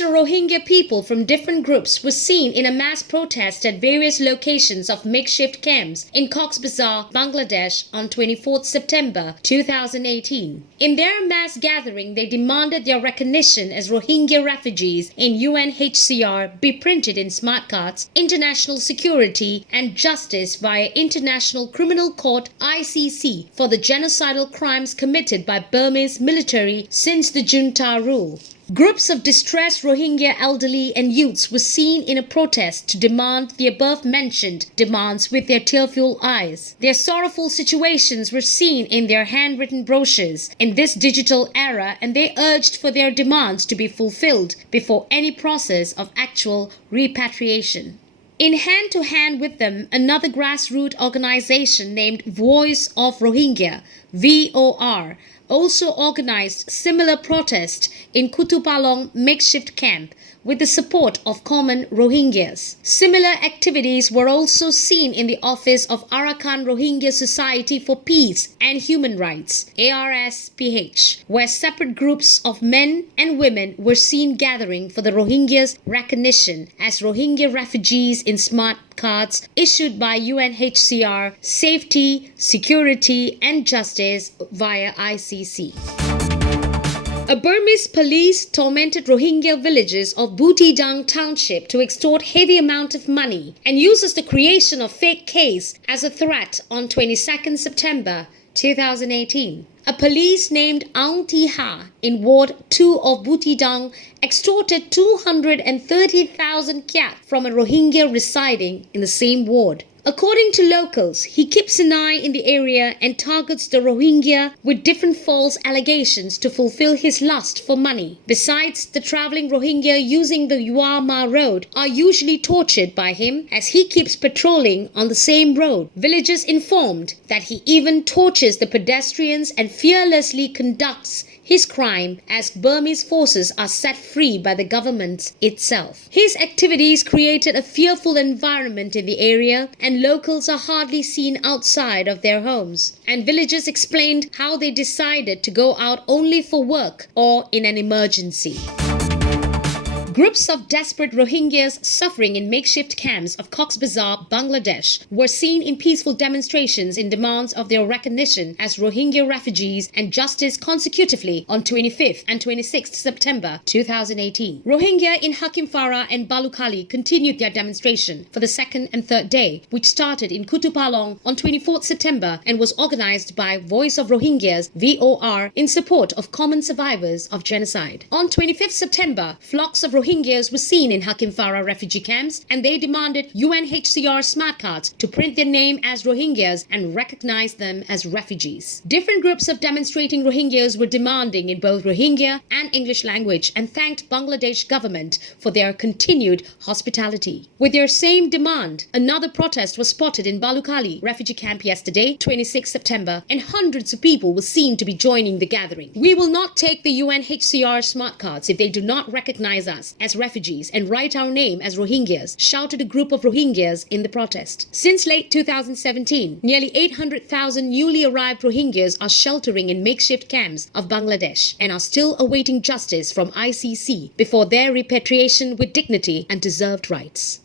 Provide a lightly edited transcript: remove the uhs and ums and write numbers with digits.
Hundreds of Rohingya people from different groups were seen in a mass protest at various locations of makeshift camps in Cox's Bazar, Bangladesh on 24 September 2018. In their mass gathering, they demanded their recognition as Rohingya refugees in UNHCR be printed in smart cards, international security and justice via International Criminal Court (ICC) for the genocidal crimes committed by Burmese military since the junta rule. Groups of distressed Rohingya elderly and youths were seen in a protest to demand the above-mentioned demands with their tearful eyes. Their sorrowful situations were seen in their handwritten brochures in this digital era, and they urged for their demands to be fulfilled before any process of actual repatriation. In hand-to-hand with them, another grassroots organization named Voice of Rohingya, VOR, also organized similar protest in Kutupalong makeshift camp with the support of common Rohingyas. Similar activities were also seen in the office of Arakan Rohingya Society for Peace and Human Rights, ARSPH, where separate groups of men and women were seen gathering for the Rohingyas' recognition as Rohingya refugees in smart cards issued by UNHCR, safety, security and justice via ICC. A Burmese police tormented Rohingya villages of Butidang township to extort heavy amount of money and uses the creation of fake case as a threat on 22nd September 2018. A police named Aung Tiha in Ward 2 of Butidang extorted 230,000 kyat from a Rohingya residing in the same ward. According to locals, he keeps an eye in the area and targets the Rohingya with different false allegations to fulfill his lust for money. Besides, the traveling Rohingya using the Yua Ma road are usually tortured by him as he keeps patrolling on the same road. Villagers informed that he even tortures the pedestrians and fearlessly conducts his crime as Burmese forces are set free by the government itself. His activities created a fearful environment in the area and locals are hardly seen outside of their homes. And villagers explained how they decided to go out only for work or in an emergency. Groups of desperate Rohingyas suffering in makeshift camps of Cox's Bazar, Bangladesh, were seen in peaceful demonstrations in demands of their recognition as Rohingya refugees and justice consecutively on 25th and 26th September 2018. Rohingya in Hakimfara and Balukhali continued their demonstration for the second and third day, which started in Kutupalong on 24th September and was organized by Voice of Rohingyas, VOR, in support of common survivors of genocide. On 25th September, flocks of Rohingyas were seen in Hakimfara refugee camps and they demanded UNHCR smart cards to print their name as Rohingyas and recognize them as refugees. Different groups of demonstrating Rohingyas were demanding in both Rohingya and English language and thanked Bangladesh government for their continued hospitality. With their same demand, another protest was spotted in Balukhali refugee camp yesterday, 26 September, and hundreds of people were seen to be joining the gathering. We will not take the UNHCR smart cards if they do not recognize us as refugees and write our name as Rohingyas, shouted a group of Rohingyas in the protest. Since late 2017, nearly 800,000 newly arrived Rohingyas are sheltering in makeshift camps of Bangladesh and are still awaiting justice from ICC before their repatriation with dignity and deserved rights.